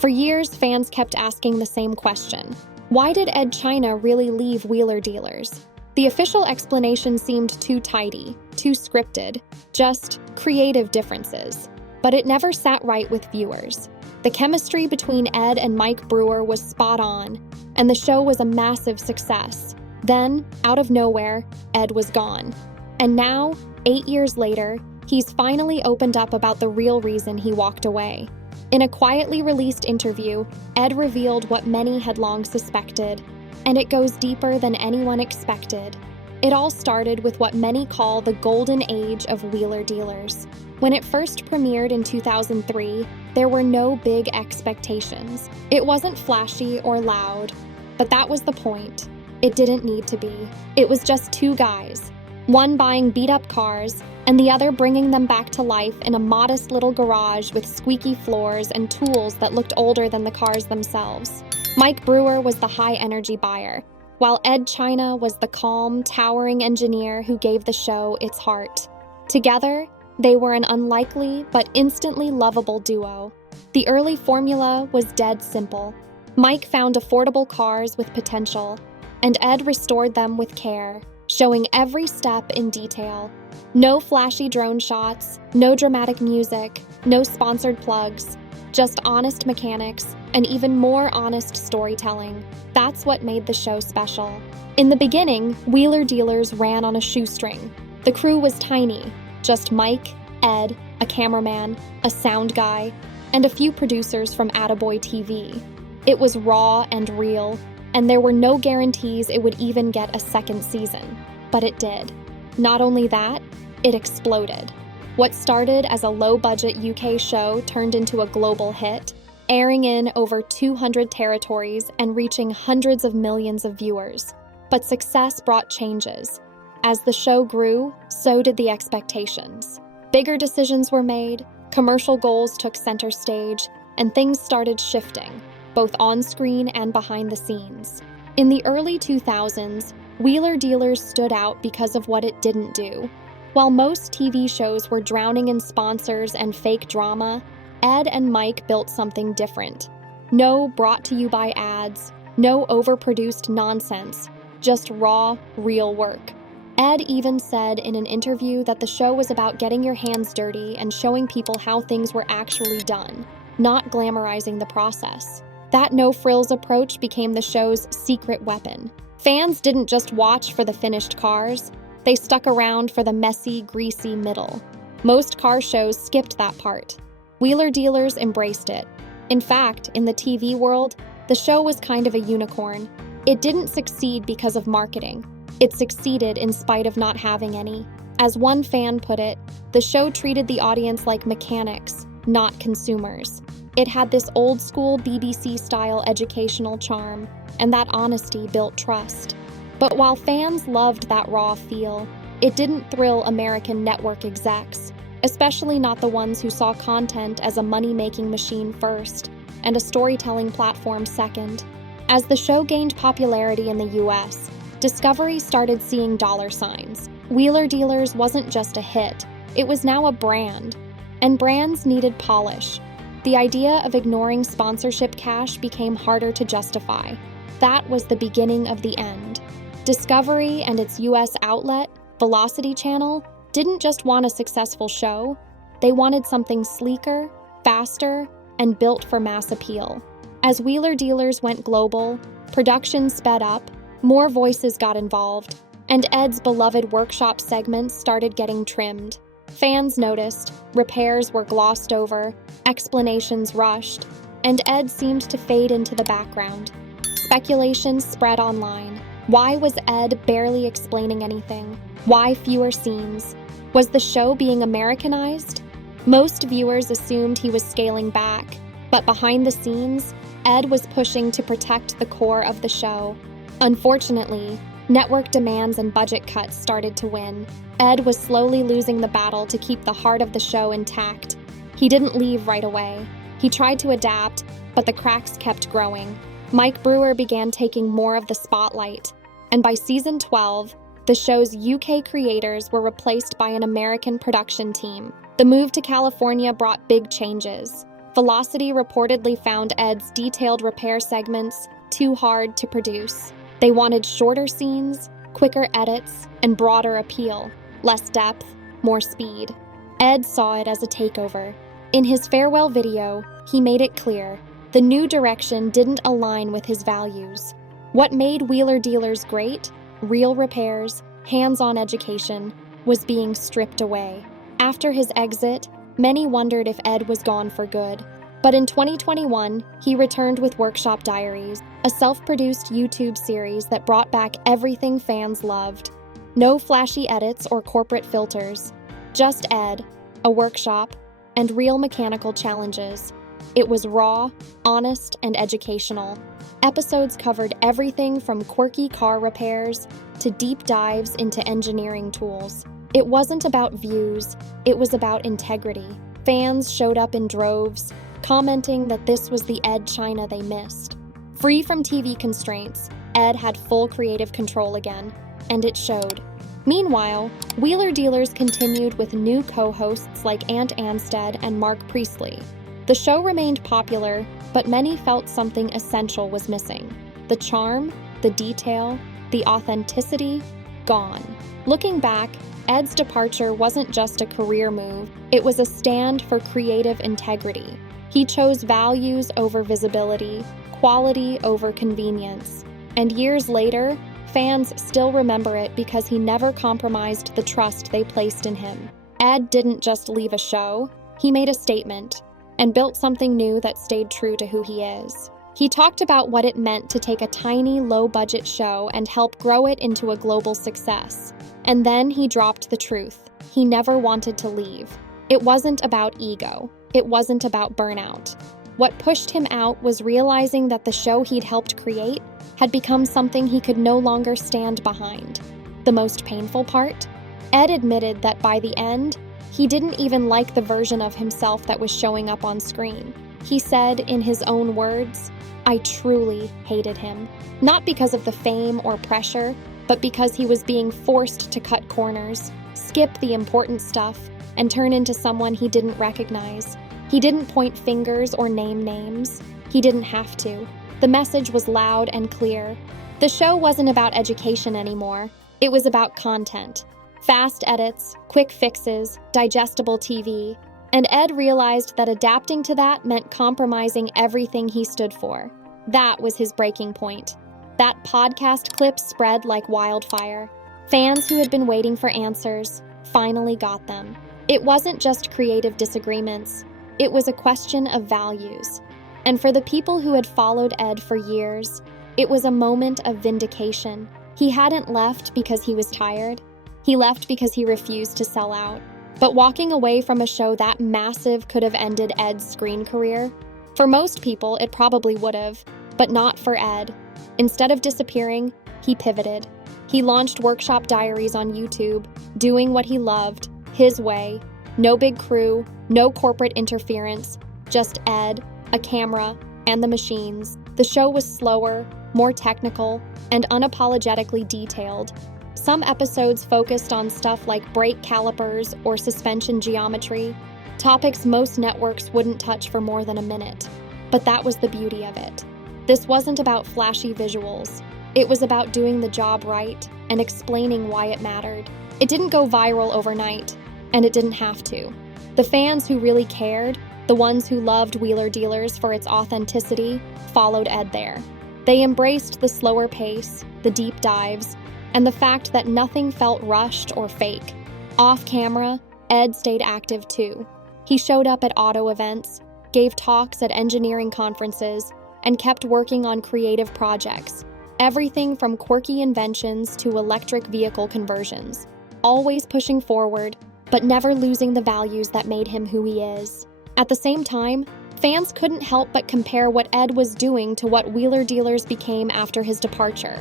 For years, fans kept asking the same question. Why did Edd China really leave Wheeler Dealers? The official explanation seemed too tidy, too scripted, just creative differences. But it never sat right with viewers. The chemistry between Edd and Mike Brewer was spot on, and the show was a massive success. Then, out of nowhere, Edd was gone. And now, 8 years later, he's finally opened up about the real reason he walked away. In a quietly released interview, Edd revealed what many had long suspected, and it goes deeper than anyone expected. It all started with what many call the golden age of Wheeler Dealers. When it first premiered in 2003, there were no big expectations. It wasn't flashy or loud, but that was the point. It didn't need to be. It was just two guys, one buying beat-up cars, and the other bringing them back to life in a modest little garage with squeaky floors and tools that looked older than the cars themselves. Mike Brewer was the high-energy buyer, while Edd China was the calm, towering engineer who gave the show its heart. Together, they were an unlikely but instantly lovable duo. The early formula was dead simple. Mike found affordable cars with potential, and Edd restored them with care, showing every step in detail. No flashy drone shots, no dramatic music, no sponsored plugs, just honest mechanics and even more honest storytelling. That's what made the show special. In the beginning, Wheeler Dealers ran on a shoestring. The crew was tiny, just Mike, Edd, a cameraman, a sound guy, and a few producers from Attaboy TV. It was raw and real, and there were no guarantees it would even get a second season. But it did. Not only that, it exploded. What started as a low-budget UK show turned into a global hit, airing in over 200 territories and reaching hundreds of millions of viewers. But success brought changes. As the show grew, so did the expectations. Bigger decisions were made, commercial goals took center stage, and things started shifting, both on-screen and behind the scenes. In the early 2000s, Wheeler Dealers stood out because of what it didn't do. While most TV shows were drowning in sponsors and fake drama, Edd and Mike built something different. No brought to you by ads, no overproduced nonsense, just raw, real work. Edd even said in an interview that the show was about getting your hands dirty and showing people how things were actually done, not glamorizing the process. That no-frills approach became the show's secret weapon. Fans didn't just watch for the finished cars, they stuck around for the messy, greasy middle. Most car shows skipped that part. Wheeler Dealers embraced it. In fact, in the TV world, the show was kind of a unicorn. It didn't succeed because of marketing. It succeeded in spite of not having any. As one fan put it, the show treated the audience like mechanics, not consumers. It had this old-school BBC-style educational charm, and that honesty built trust. But while fans loved that raw feel, it didn't thrill American network execs, especially not the ones who saw content as a money-making machine first and a storytelling platform second. As the show gained popularity in the US, Discovery started seeing dollar signs. Wheeler Dealers wasn't just a hit, it was now a brand. And brands needed polish. The idea of ignoring sponsorship cash became harder to justify. That was the beginning of the end. Discovery and its US outlet, Velocity Channel, didn't just want a successful show, they wanted something sleeker, faster, and built for mass appeal. As Wheeler Dealers went global, production sped up, more voices got involved, and Edd's beloved workshop segments started getting trimmed. Fans noticed, repairs were glossed over, explanations rushed, and Edd seemed to fade into the background. Speculation spread online. Why was Edd barely explaining anything? Why fewer scenes? Was the show being Americanized? Most viewers assumed he was scaling back, but behind the scenes, Edd was pushing to protect the core of the show. Unfortunately, network demands and budget cuts started to win. Edd was slowly losing the battle to keep the heart of the show intact. He didn't leave right away. He tried to adapt, but the cracks kept growing. Mike Brewer began taking more of the spotlight, and by season 12, the show's UK creators were replaced by an American production team. The move to California brought big changes. Velocity reportedly found Edd's detailed repair segments too hard to produce. They wanted shorter scenes, quicker edits, and broader appeal, less depth, more speed. Edd saw it as a takeover. In his farewell video, he made it clear the new direction didn't align with his values. What made Wheeler Dealers great, real repairs, hands-on education, was being stripped away. After his exit, many wondered if Edd was gone for good. But in 2021, he returned with Workshop Diaries, a self-produced YouTube series that brought back everything fans loved. No flashy edits or corporate filters, just Edd, a workshop, and real mechanical challenges. It was raw, honest, and educational. Episodes covered everything from quirky car repairs to deep dives into engineering tools. It wasn't about views, it was about integrity. Fans showed up in droves, commenting that this was the Edd China they missed. Free from TV constraints, Edd had full creative control again, and it showed. Meanwhile, Wheeler Dealers continued with new co-hosts like Ant Anstead and Mark Priestley. The show remained popular, but many felt something essential was missing. The charm, the detail, the authenticity, gone. Looking back, Edd's departure wasn't just a career move, it was a stand for creative integrity. He chose values over visibility, quality over convenience. And years later, fans still remember it because he never compromised the trust they placed in him. Edd didn't just leave a show, he made a statement and built something new that stayed true to who he is. He talked about what it meant to take a tiny, low-budget show and help grow it into a global success. And then he dropped the truth. He never wanted to leave. It wasn't about ego. It wasn't about burnout. What pushed him out was realizing that the show he'd helped create had become something he could no longer stand behind. The most painful part? Edd admitted that by the end, he didn't even like the version of himself that was showing up on screen. He said, in his own words, "I truly hated him." Not because of the fame or pressure, but because he was being forced to cut corners, skip the important stuff, and turn into someone he didn't recognize. He didn't point fingers or name names. He didn't have to. The message was loud and clear. The show wasn't about education anymore. It was about content. Fast edits, quick fixes, digestible TV. And Edd realized that adapting to that meant compromising everything he stood for. That was his breaking point. That podcast clip spread like wildfire. Fans who had been waiting for answers finally got them. It wasn't just creative disagreements. It was a question of values. And for the people who had followed Edd for years, it was a moment of vindication. He hadn't left because he was tired. He left because he refused to sell out. But walking away from a show that massive could have ended Edd's screen career. For most people, it probably would have, but not for Edd. Instead of disappearing, he pivoted. He launched Workshop Diaries on YouTube, doing what he loved, his way. No big crew, no corporate interference, just Edd, a camera, and the machines. The show was slower, more technical, and unapologetically detailed. Some episodes focused on stuff like brake calipers or suspension geometry, topics most networks wouldn't touch for more than a minute. But that was the beauty of it. This wasn't about flashy visuals. It was about doing the job right and explaining why it mattered. It didn't go viral overnight, and it didn't have to. The fans who really cared, the ones who loved Wheeler Dealers for its authenticity, followed Edd there. They embraced the slower pace, the deep dives, and the fact that nothing felt rushed or fake. Off camera, Edd stayed active too. He showed up at auto events, gave talks at engineering conferences, and kept working on creative projects. Everything from quirky inventions to electric vehicle conversions. Always pushing forward, but never losing the values that made him who he is. At the same time, fans couldn't help but compare what Edd was doing to what Wheeler Dealers became after his departure.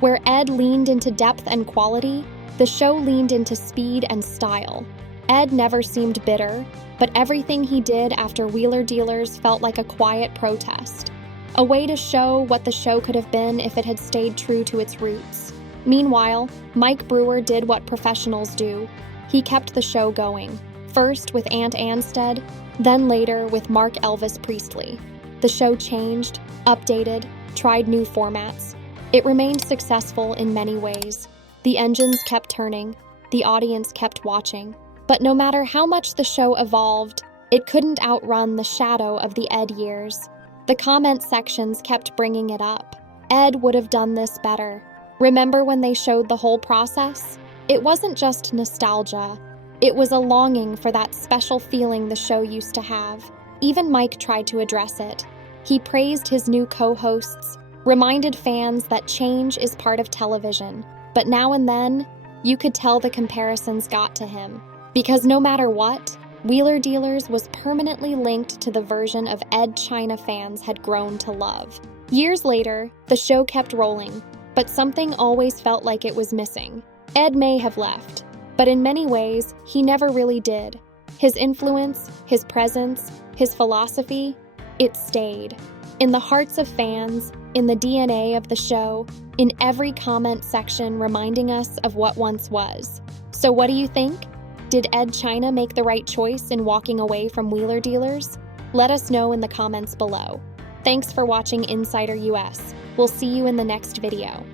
Where Edd leaned into depth and quality, the show leaned into speed and style. Edd never seemed bitter, but everything he did after Wheeler Dealers felt like a quiet protest. A way to show what the show could have been if it had stayed true to its roots. Meanwhile, Mike Brewer did what professionals do. He kept the show going. First with Aunt Anstead, then later with Mark Elvis Priestley. The show changed, updated, tried new formats. It remained successful in many ways. The engines kept turning, the audience kept watching. But no matter how much the show evolved, it couldn't outrun the shadow of the Edd years. The comment sections kept bringing it up. Edd would have done this better. Remember when they showed the whole process? It wasn't just nostalgia. It was a longing for that special feeling the show used to have. Even Mike tried to address it. He praised his new co-hosts, reminded fans that change is part of television. But now and then, you could tell the comparisons got to him. Because no matter what, Wheeler Dealers was permanently linked to the version of Edd China fans had grown to love. Years later, the show kept rolling, but something always felt like it was missing. Edd may have left, but in many ways, he never really did. His influence, his presence, his philosophy, it stayed. In the hearts of fans, in the DNA of the show, in every comment section reminding us of what once was. So what do you think? Did Edd China make the right choice in walking away from Wheeler Dealers? Let us know in the comments below. Thanks for watching Insider US. We'll see you in the next video.